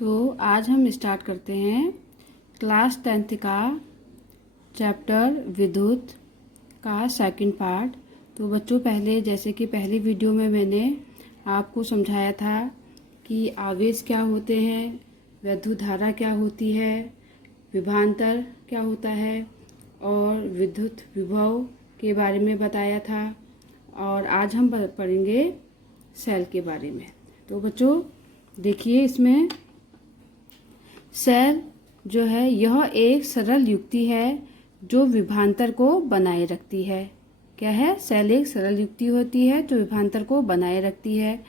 तो आज हम स्टार्ट करते हैं क्लास 10th का चैप्टर विद्युत का सेकंड पार्ट। तो बच्चों, पहले जैसे कि पहली वीडियो में मैंने आपको समझाया था कि आवेश क्या होते हैं, विद्युत धारा क्या होती है, विभवांतर क्या होता है और विद्युत विभव के बारे में बताया था। और आज हम पढ़ेंगे सेल के बारे में। तो बच्चों देखिए, इसमें सेल जो है यह एक सरल युक्ति है जो विभवांतर को बनाए रखती है। क्या है? सेल एक सरल युक्ति होती है जो विभवांतर को बनाए रखती है।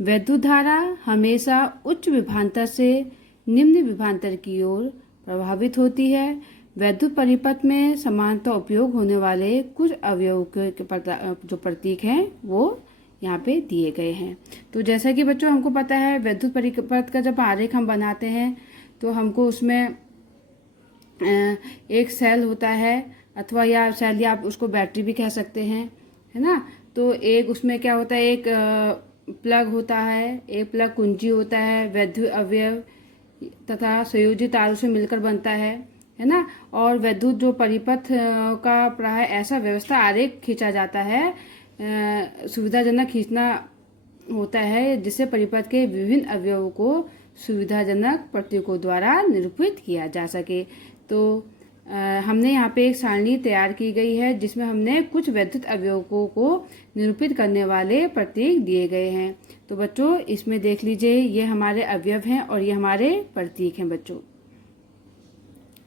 विद्युत धारा हमेशा उच्च विभवांतर से निम्न विभवांतर की ओर प्रभावित होती है। विद्युत परिपथ में समानतः उपयोग होने वाले कुछ अवयव के जो प्रतीक हैं वो यहाँ पे दिए गए हैं। तो जैसा कि बच्चों हमको पता है, विद्युत परिपथ का जब आरेख हम बनाते हैं तो हमको उसमें एक सेल होता है, अथवा या सेल या आप उसको बैटरी भी कह सकते हैं, है ना। तो एक उसमें क्या होता है, एक प्लग होता है, एक प्लग कुंजी होता है, विद्युत अवयव तथा संयोजित तारों से मिलकर बनता है ना। और विद्युत जो परिपथ का प्राय ऐसा व्यवस्था आरेख खींचा जाता है, सुविधाजनक खींचना होता है जिससे परिपथ के विभिन्न अवयवों को सुविधाजनक प्रतीकों द्वारा निरूपित किया जा सके। तो हमने यहाँ पे एक सारणी तैयार की गई है जिसमें हमने कुछ विद्युत अवयवों को निरूपित करने वाले प्रतीक दिए गए हैं। तो बच्चों इसमें देख लीजिए, ये हमारे अवयव हैं और ये हमारे प्रतीक हैं बच्चों,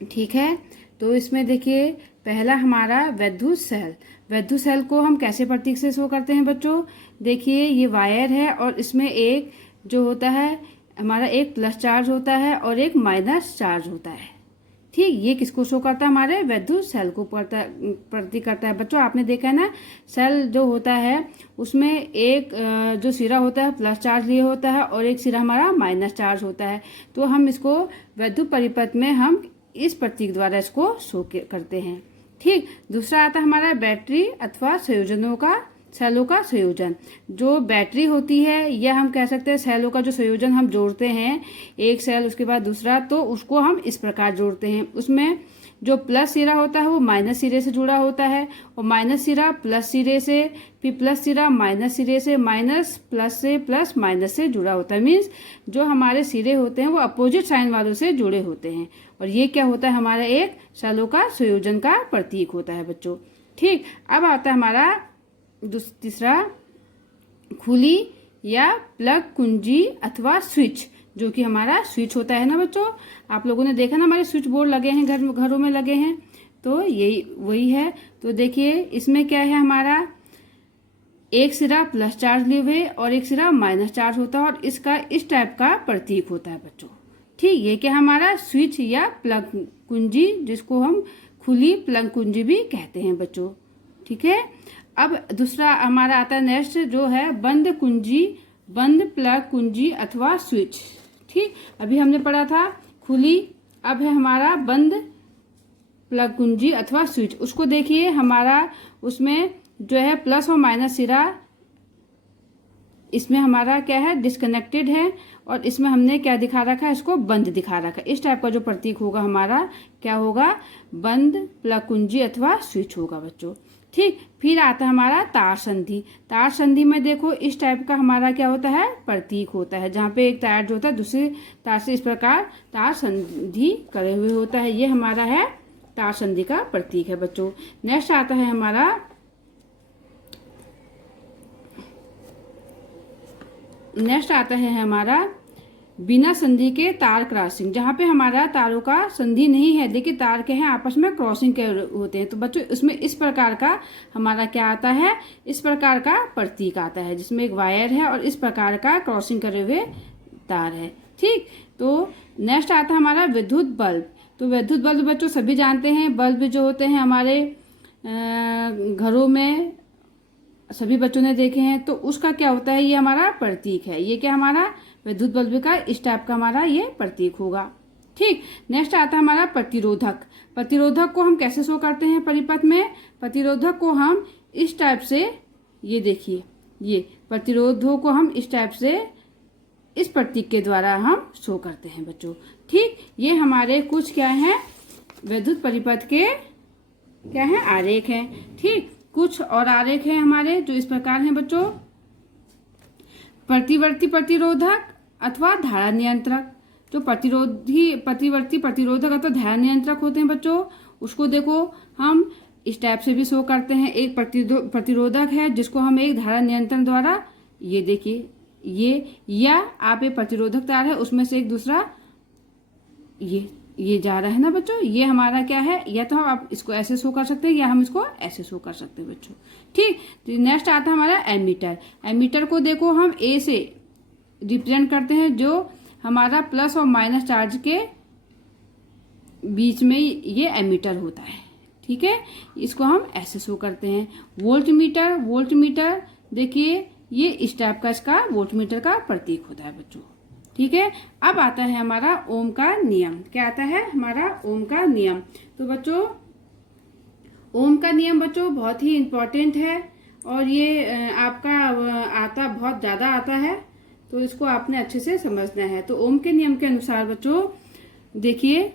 ठीक है। तो इसमें देखिए, पहला हमारा विद्युत सेल। विद्युत सेल को हम कैसे प्रतीक से शो करते हैं बच्चों? देखिए, ये वायर है और इसमें एक जो होता है हमारा, एक प्लस चार्ज होता है और एक माइनस चार्ज होता है, ठीक। ये किसको शो करता है? हमारे विद्युत सेल को प्रतीक करता है। बच्चों आपने देखा है ना, सेल जो होता है उसमें एक जो सिरा होता है प्लस चार्ज लिए होता है और एक सिरा हमारा माइनस चार्ज होता है। तो हम इसको विद्युत परिपथ में हम इस प्रतीक द्वारा इसको शो करते हैं, ठीक। दूसरा आता है हमारा बैटरी अथवा संयोजनों का, सेलों का संयोजन। जो बैटरी होती है यह हम कह सकते हैं सेलों का जो संयोजन हम जोड़ते हैं, एक सेल उसके बाद दूसरा, तो उसको हम इस प्रकार जोड़ते हैं। उसमें जो प्लस सिरा होता है वो माइनस सिरे से जुड़ा होता है और माइनस सिरा प्लस सिरे से, फिर प्लस सिरा माइनस सिरे से, माइनस प्लस से, प्लस माइनस से जुड़ा होता है। मीन्स जो हमारे सिरे होते हैं वो अपोजिट साइन वालों से जुड़े होते हैं। और ये क्या होता है? हमारा एक सेलों का संयोजन का प्रतीक होता है बच्चों, ठीक। अब आता है हमारा तीसरा, खुली या प्लग कुंजी अथवा स्विच, जो कि हमारा स्विच होता है ना बच्चों। आप लोगों ने देखा ना, हमारे स्विच बोर्ड लगे हैं, घरों में लगे हैं, तो यही वही है। तो देखिए इसमें क्या है, हमारा एक सिरा प्लस चार्ज लिए हुए और एक सिरा माइनस चार्ज होता है और इसका इस टाइप का प्रतीक होता है बच्चों, ठीक। ये क्या हमारा स्विच या प्लग कुंजी, जिसको हम खुली प्लग कुंजी भी कहते हैं बच्चों, ठीक है। अब दूसरा हमारा आता है नेक्स्ट, जो है बंद कुंजी, बंद प्लग कुंजी अथवा स्विच, ठीक। अभी हमने पढ़ा था खुली, अब है हमारा बंद प्लग कुंजी अथवा स्विच। उसको देखिए, हमारा उसमें जो है प्लस और माइनस सिरा, इसमें हमारा क्या है, डिस्कनेक्टेड है और इसमें हमने क्या दिखा रखा है, इसको बंद दिखा रखा है। इस टाइप का जो प्रतीक होगा हमारा क्या होगा, बंद प्लग कुंजी अथवा स्विच होगा बच्चों, ठीक। फिर आता है हमारा तार संधि। तार संधि में देखो इस टाइप का हमारा क्या होता है, प्रतीक होता है, जहाँ पे एक तार जो होता है दूसरे तार से इस प्रकार तार संधि करे हुए होता है। ये हमारा है तार संधि का प्रतीक है बच्चों। नेक्स्ट आता है हमारा बिना संधि के तार क्रॉसिंग, जहाँ पे हमारा तारों का संधि नहीं है लेकिन तार के हैं आपस में क्रॉसिंग के होते हैं। तो बच्चों इसमें इस प्रकार का हमारा क्या आता है, इस प्रकार का प्रतीक आता है जिसमें एक वायर है और इस प्रकार का क्रॉसिंग करे हुए तार है, ठीक। तो नेक्स्ट आता है हमारा विद्युत बल्ब। तो विद्युत बल्ब बच्चों सभी जानते हैं, बल्ब जो होते हैं हमारे घरों में सभी बच्चों ने देखे हैं। तो उसका क्या होता है, ये हमारा प्रतीक है। ये क्या हमारा विद्युत बल्ब का इस टाइप का हमारा ये प्रतीक होगा, ठीक। नेक्स्ट आता है हमारा प्रतिरोधक। प्रतिरोधक को हम कैसे शो करते हैं परिपथ में? प्रतिरोधक को हम इस टाइप से, ये देखिए, ये प्रतिरोधों को हम इस टाइप से इस प्रतीक के द्वारा हम शो करते हैं बच्चों। ठीक, ये हमारे कुछ क्या है, विद्युत परिपथ के क्या है, आरेख हैं। ठीक, कुछ और आरेख हैं हमारे जो इस प्रकार हैं बच्चों। प्रतिवर्ती प्रतिरोधक अथवा धारा नियंत्रक। जो प्रतिवर्ती प्रतिरोधक अथवा धारा नियंत्रक होते हैं बच्चों, उसको देखो हम इस टाइप से भी शो करते हैं। एक प्रतिरोधक है जिसको हम एक धारा नियंत्रण द्वारा, ये देखिए ये, या आप एक प्रतिरोधक तार है उसमें से एक दूसरा ये जा रहा है ना बच्चों, ये हमारा क्या है, या तो आप इसको ऐसे शो कर सकते हैं या हम इसको ऐसे शो कर सकते हैं बच्चों। ठीक, तो नेक्स्ट आता है हमारा एमीटर। एमीटर को देखो हम ए से रिप्रेजेंट करते हैं, जो हमारा प्लस और माइनस चार्ज के बीच में ये एमीटर होता है। ठीक है, इसको हम ऐसे शो करते हैं। वोल्टमीटर, वोल्टमीटर देखिए ये इस टाइप का इसका वोल्टमीटर का प्रतीक होता है बच्चों। ठीक है, अब आता है हमारा ओम का नियम। क्या आता है हमारा ओम का नियम। तो बच्चों ओम का नियम बच्चों बहुत ही इम्पोर्टेंट है और ये आपका आता बहुत ज़्यादा आता है, तो इसको आपने अच्छे से समझना है। तो ओम के नियम के अनुसार बच्चों देखिए,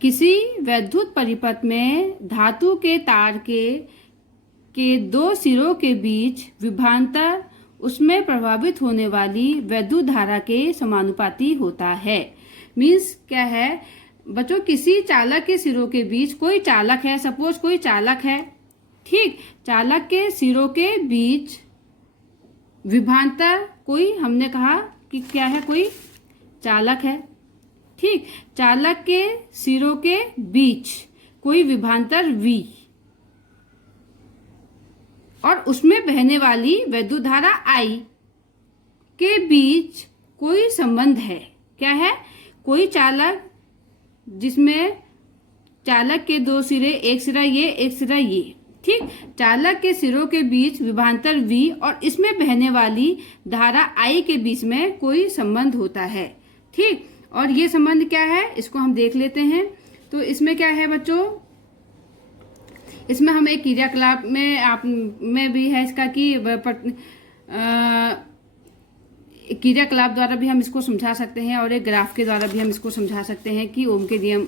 किसी वैद्युत परिपथ में धातु के तार के दो सिरों के बीच विभवांतर उसमें प्रभावित होने वाली वैद्युत धारा के समानुपाती होता है। मीन्स क्या है बच्चों, किसी चालक के सिरों के बीच, कोई चालक है, सपोज कोई चालक है, ठीक, चालक के सिरों के बीच विभवांतर, कोई हमने कहा कि क्या है, कोई चालक है, ठीक, चालक के सिरों के बीच कोई विभवांतर V और उसमें बहने वाली वैद्युत धारा I के बीच कोई संबंध है। क्या है, कोई चालक जिसमें चालक के दो सिरे, एक सिरा ये एक सिरा ये, ठीक, चालक के सिरों के बीच विभवांतर V और इसमें बहने वाली धारा I के बीच में कोई संबंध होता है। ठीक, और ये संबंध क्या है इसको हम देख लेते हैं। तो इसमें क्या है बच्चों, इसमें हम एक क्रियाकलाप में आप में भी है इसका कि क्रियाकलाप द्वारा भी हम इसको समझा सकते हैं और एक ग्राफ के द्वारा भी हम इसको समझा सकते हैं कि ओम के नियम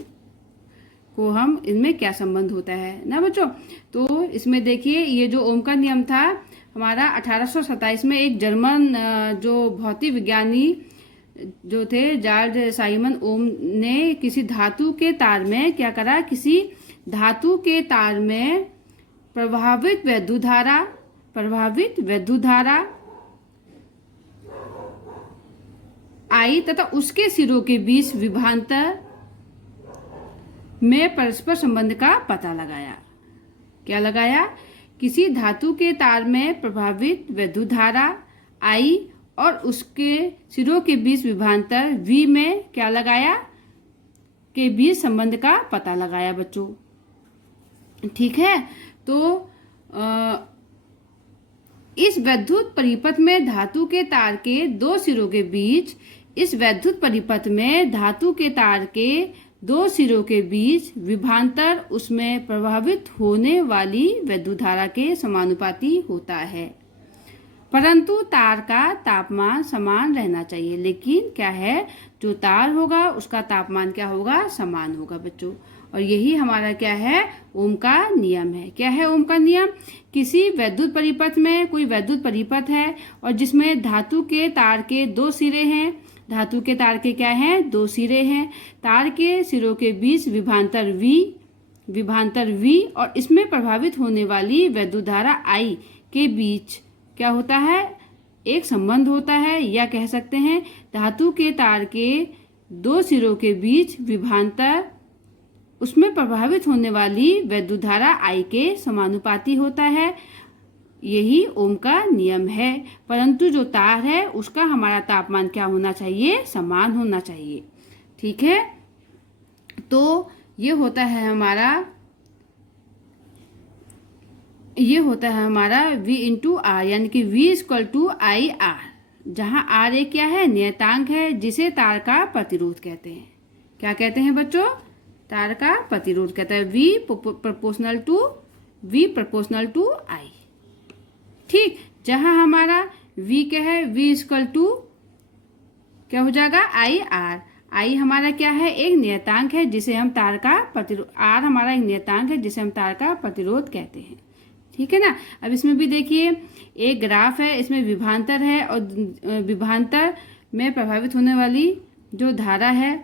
को हम इनमें क्या संबंध होता है ना बच्चों। तो इसमें देखिए ये जो ओम का नियम था हमारा 1827 में एक जर्मन जो भौतिक विज्ञानी जो थे जॉर्ज साइमन ओम ने किसी धातु के तार में क्या करा, किसी धातु के तार में प्रभावित वैद्युत धारा आई तथा उसके सिरों के बीच विभवांतर में परस्पर संबंध का पता लगाया। क्या लगाया, किसी धातु के तार में प्रभावित वैद्युत धारा आई और उसके सिरों के बीच विभवांतर V में क्या लगाया, के बीच संबंध का पता लगाया बच्चों। ठीक है, तो इस वैद्युत परिपथ में धातु के तार के दो सिरों के बीच, इस वैद्युत परिपथ में धातु के तार के दो सिरों के बीच विभवांतर उसमें प्रभावित होने वाली वैद्युत धारा के समानुपाती होता है, परंतु तार का तापमान समान रहना चाहिए। लेकिन क्या है, जो तार होगा उसका तापमान क्या होगा, समान होगा बच्चों। और यही हमारा क्या है, ओम का नियम है। क्या है ओम का नियम, किसी वैद्युत परिपथ में, कोई वैद्युत परिपथ है और जिसमें धातु के तार के दो सिरे हैं, धातु के तार के क्या हैं, दो सिरे हैं, तार के सिरों के बीच विभवांतर V और इसमें प्रभावित होने वाली वैद्युत धारा I के बीच क्या होता है, एक संबंध होता है, या कह सकते हैं धातु के तार के दो सिरों के बीच विभवांतर उसमें प्रभावित होने वाली वैद्युत धारा I के समानुपाती होता है। यही ओम का नियम है। परंतु जो तार है उसका हमारा तापमान क्या होना चाहिए, समान होना चाहिए। ठीक है, तो ये होता है हमारा V इंटू आर, यानी कि V equal to I R, जहां आर एक क्या है, नियतांक है जिसे तार का प्रतिरोध कहते हैं। क्या कहते हैं बच्चों, तार का प्रतिरोध कहता है। V प्रोपोर्शनल टू आई। ठीक, जहां हमारा V क्या है, V इक्वल टू क्या हो जाएगा, आई आर। आई हमारा क्या है, एक नियतांक है जिसे हम तार का प्रतिरोध, आर हमारा एक नियतांक है जिसे हम तार का प्रतिरोध कहते हैं। ठीक है ना। अब इसमें भी देखिए एक ग्राफ है, इसमें विभवांतर है और विभवांतर में प्रभावित होने वाली जो धारा है,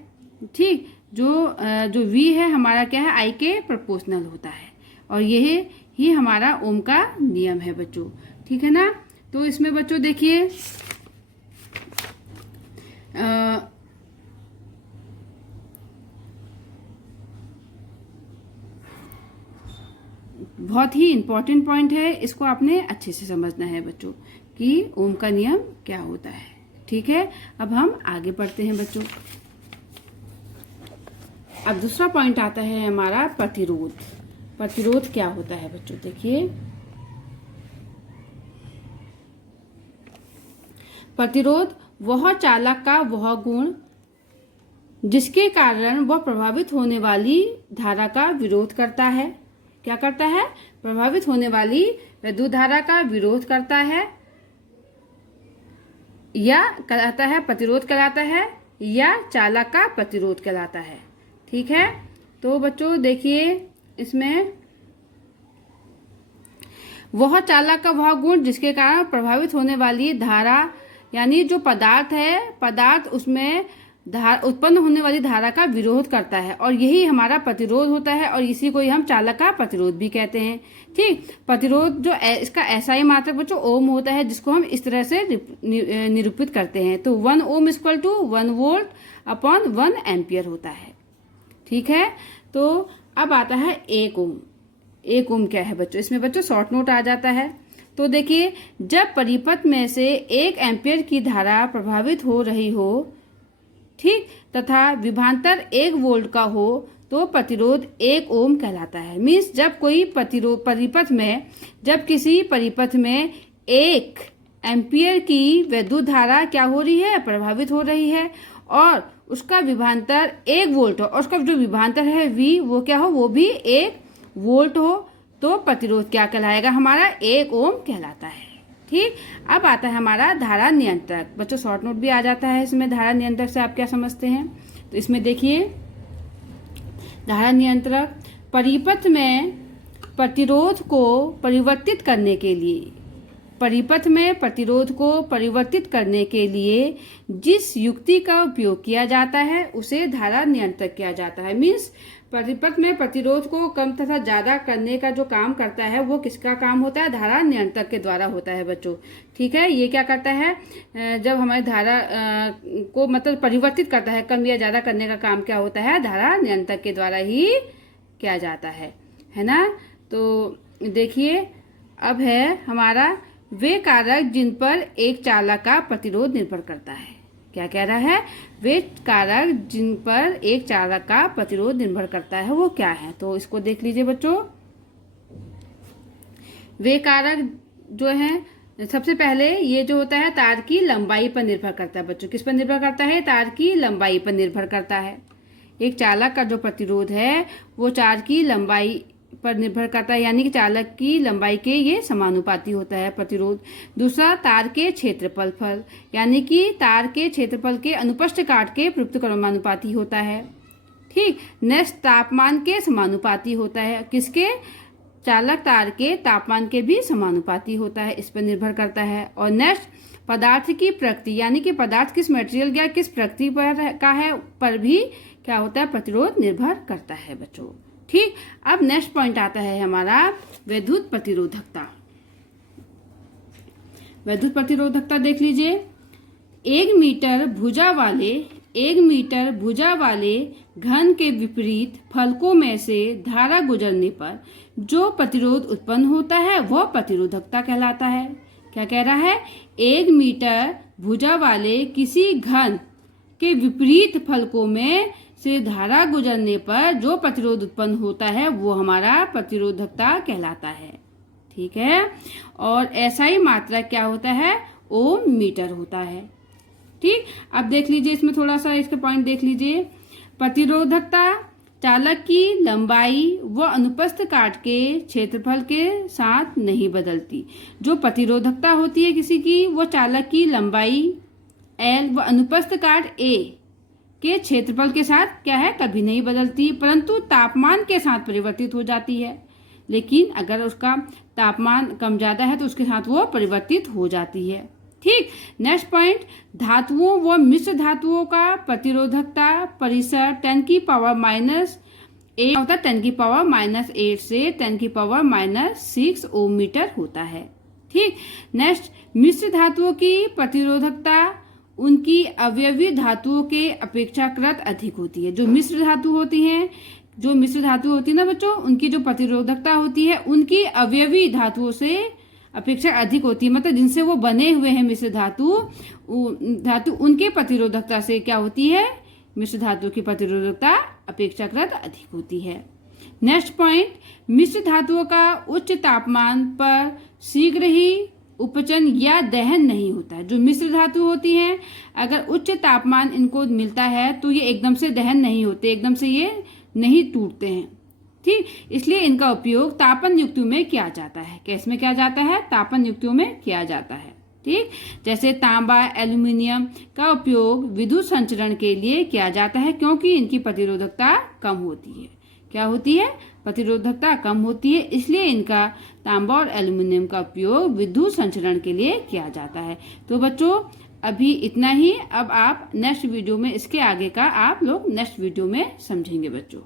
ठीक, जो V है हमारा क्या है, आई के प्रोपोर्शनल होता है और यह ही हमारा ओम का नियम है बच्चों। ठीक है ना। तो इसमें बच्चों देखिए बहुत ही इंपॉर्टेंट पॉइंट है, इसको आपने अच्छे से समझना है बच्चों कि ओम का नियम क्या होता है। ठीक है, अब हम आगे बढ़ते हैं बच्चों। अब दूसरा पॉइंट आता है हमारा प्रतिरोध। प्रतिरोध क्या होता है बच्चों, देखिए प्रतिरोध वह चालक का वह गुण जिसके कारण वह प्रभावित होने वाली धारा का विरोध करता है। क्या करता है, प्रभावित होने वाली विद्युत धारा का विरोध करता है या कहलाता है प्रतिरोध कहलाता है या चालक का प्रतिरोध कहलाता है। ठीक है, तो बच्चों देखिए इसमें वह चालक का वह गुण जिसके कारण प्रभावित होने वाली धारा, यानी जो पदार्थ है, पदार्थ उसमें उत्पन्न होने वाली धारा का विरोध करता है और यही हमारा प्रतिरोध होता है और इसी को ही हम चालक का प्रतिरोध भी कहते हैं। ठीक, प्रतिरोध जो इसका ऐसा ही मात्रक बच्चों ओम होता है जिसको हम इस तरह से निरूपित करते हैं। तो 1 ohm equal to 1 volt upon 1 ampere होता है। ठीक है, तो अब आता है 1 ओम। 1 ओम क्या है बच्चों, इसमें बच्चों शॉर्ट नोट आ जाता है। तो देखिए जब परिपथ में से 1 एम्पियर की धारा प्रभावित हो रही हो, ठीक, तथा विभवांतर 1 वोल्ट का हो तो प्रतिरोध 1 ओम कहलाता है। मीन्स जब कोई परिपथ में, जब किसी परिपथ में 1 एम्पियर की विद्युत धारा क्या हो रही है, प्रभावित हो रही है और उसका विभवांतर 1 वोल्ट हो और उसका जो विभवांतर है V वो क्या हो, वो भी 1 वोल्ट हो, तो प्रतिरोध क्या कहलाएगा, हमारा 1 ओम कहलाता है। ठीक, अब आता है हमारा धारा नियंत्रक। बच्चों शॉर्ट नोट भी आ जाता है इसमें, धारा नियंत्रक से आप क्या समझते हैं। तो इसमें देखिए धारा नियंत्रक परिपथ में प्रतिरोध को परिवर्तित करने के लिए, परिपथ में प्रतिरोध को परिवर्तित करने के लिए जिस युक्ति का उपयोग किया जाता है उसे धारा नियंत्रक किया जाता है। मीन्स परिपथ में प्रतिरोध को कम तथा ज्यादा करने का जो काम करता है वो किसका काम होता है, धारा नियंत्रक के द्वारा होता है बच्चों। ठीक है, ये क्या करता है, जब हमारी धारा को मतलब परिवर्तित करता है, कम या ज्यादा करने का काम क्या होता है, धारा नियंत्रक के द्वारा ही किया जाता है ना। तो देखिए अब है हमारा वे कारक जिन पर एक चालक का प्रतिरोध निर्भर करता है। क्या कह रहा है, वे कारक जिन पर एक चालक का प्रतिरोध निर्भर करता है वो क्या है। तो इसको देख लीजिए बच्चों, वे कारक जो हैं, सबसे पहले ये जो होता है तार की लंबाई पर निर्भर करता है बच्चों। किस पर निर्भर करता है, तार की लंबाई पर निर्भर करता है। एक चालक का जो प्रतिरोध है वो तार की लंबाई पर निर्भर करता है, यानी कि चालक की लंबाई के ये समानुपाती होता है प्रतिरोध। दूसरा तार के क्षेत्रफल पर, यानी कि तार के क्षेत्रफल के अनुप्रस्थ काट के प्रयुक्त क्रमानुपाती होता है। ठीक, नेक्स्ट तापमान के समानुपाती होता है। किसके, चालक तार के तापमान के भी समानुपाती होता है, इस पर निर्भर करता है। और नेक्स्ट पदार्थ की प्रकृति, यानी कि पदार्थ किस मटेरियल या किस प्रकृति पर का है पर भी क्या होता है, प्रतिरोध निर्भर करता है बच्चों। ठीक, अब नेक्स्ट पॉइंट आता है हमारा विद्युत प्रतिरोधकता। विद्युत प्रतिरोधकता देख लीजिए, 1 मीटर भुजा वाले घन के विपरीत फलकों में से धारा गुजरने पर जो प्रतिरोध उत्पन्न होता है वह प्रतिरोधकता कहलाता है। क्या कह रहा है, 1 मीटर भुजा वाले किसी घन के विपरीत फलकों में से धारा गुजरने पर जो प्रतिरोध उत्पन्न होता है वो हमारा प्रतिरोधकता कहलाता है। ठीक है, और ऐसा ही मात्रा क्या होता है, ओम मीटर होता है। ठीक, अब देख लीजिए इसमें थोड़ा सा इसके पॉइंट देख लीजिए। प्रतिरोधकता चालक की लंबाई व अनुप्रस्थ काट के क्षेत्रफल के साथ नहीं बदलती। जो प्रतिरोधकता होती है किसी की, वो चालक की लंबाई L व अनुप्रस्थ काट A के क्षेत्रफल के साथ क्या है, कभी नहीं बदलती, परंतु तापमान के साथ परिवर्तित हो जाती है। लेकिन अगर उसका तापमान कम ज्यादा है तो उसके साथ वो परिवर्तित हो जाती है। ठीक। नेक्स्ट पॉइंट, धातुओं व मिश्र धातुओं का प्रतिरोधकता परिसर 10⁻⁻8 होता है, 10⁻⁻8 से 10⁻⁻6 ओम मीटर होता है। ठीक। नेक्स्ट, मिश्र धातुओं की प्रतिरोधकता उनकी अवयवी धातुओं के अपेक्षाकृत अधिक होती है। जो मिश्र धातु होती हैं, जो मिश्र धातु होती है ना बच्चों, उनकी जो प्रतिरोधकता होती है उनकी अवयवी धातुओं से अपेक्षा अधिक होती है। मतलब जिनसे वो बने हुए हैं मिश्र धातु उनके प्रतिरोधकता से क्या होती है, मिश्र धातु की प्रतिरोधकता अपेक्षाकृत अधिक होती है। नेक्स्ट पॉइंट, मिश्र धातुओं का उच्च तापमान पर शीघ्र ही उपचन या दहन नहीं होता है। जो मिश्र धातु होती हैं, अगर उच्च तापमान इनको मिलता है तो ये एकदम से दहन नहीं होते, एकदम से ये नहीं टूटते हैं। ठीक। इसलिए इनका उपयोग तापन युक्तियों में किया जाता है। कैसे में किया जाता है, तापन युक्तियों में किया जाता है। ठीक। जैसे तांबा, एल्यूमिनियम का उपयोग विद्युत संचरण के लिए किया जाता है, क्योंकि इनकी प्रतिरोधकता कम होती है। क्या होती है, प्रतिरोधकता कम होती है, इसलिए इनका तांबा और एल्यूमिनियम का उपयोग विद्युत संचरण के लिए किया जाता है। तो बच्चों अभी इतना ही। अब आप नेक्स्ट वीडियो में इसके आगे का आप लोग नेक्स्ट वीडियो में समझेंगे बच्चों।